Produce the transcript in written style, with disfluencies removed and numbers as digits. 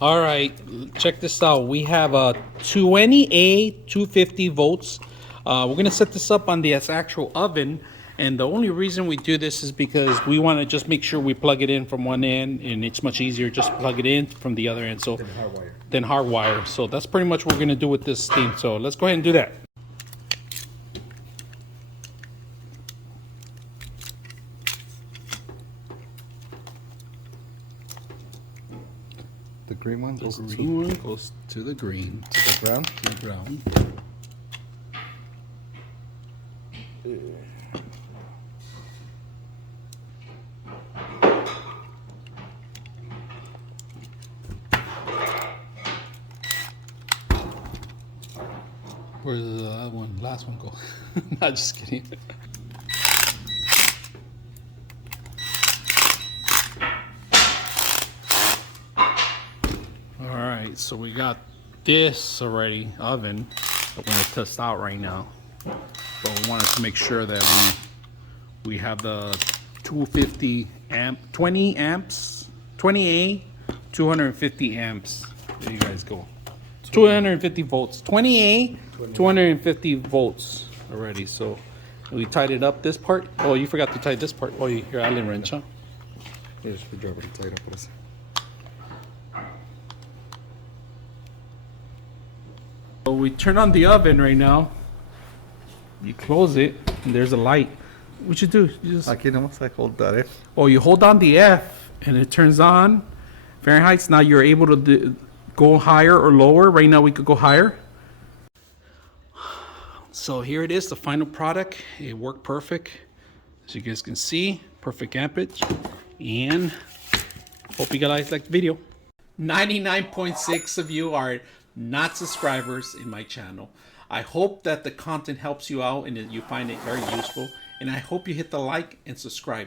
All right, check this out. We have a 20A 250 volts. We're gonna set this up on the actual oven, and the only reason we do this is because we want to just make sure we plug it in from one end, and it's much easier just plug it in from the other end. So then hardwire. So that's pretty much what we're gonna do with this thing. So let's go ahead and do that. The green one The goes green one goes to the green. to the ground. To the ground. Where's the other one? Last one go? Not just kidding. All right, so we got this already oven that we're gonna test out right now. But we wanted to make sure that we have the 250 amp, 20 amps, 20A, 250 amps. There you guys go. 250 volts, 20A, 250 volts already. So we tied it up this part. Oh, you forgot to tie this part. Oh, your Allen wrench, huh? There's the screwdriver to tie it up with us. So we turn on the oven right now. You close it, and there's a light. What you do? You just Aquí nomás I hold that F. oh, you hold down the F, and it turns on Fahrenheit. Now you're able to go higher or lower. Right now we could go higher. So here it is, the final product. It worked perfect, as you guys can see. Perfect ampage, and hope you guys like the video. 99.6 of you are not subscribers in my channel. I hope that the content helps you out and that you find it very useful. And I hope you hit the like and subscribe.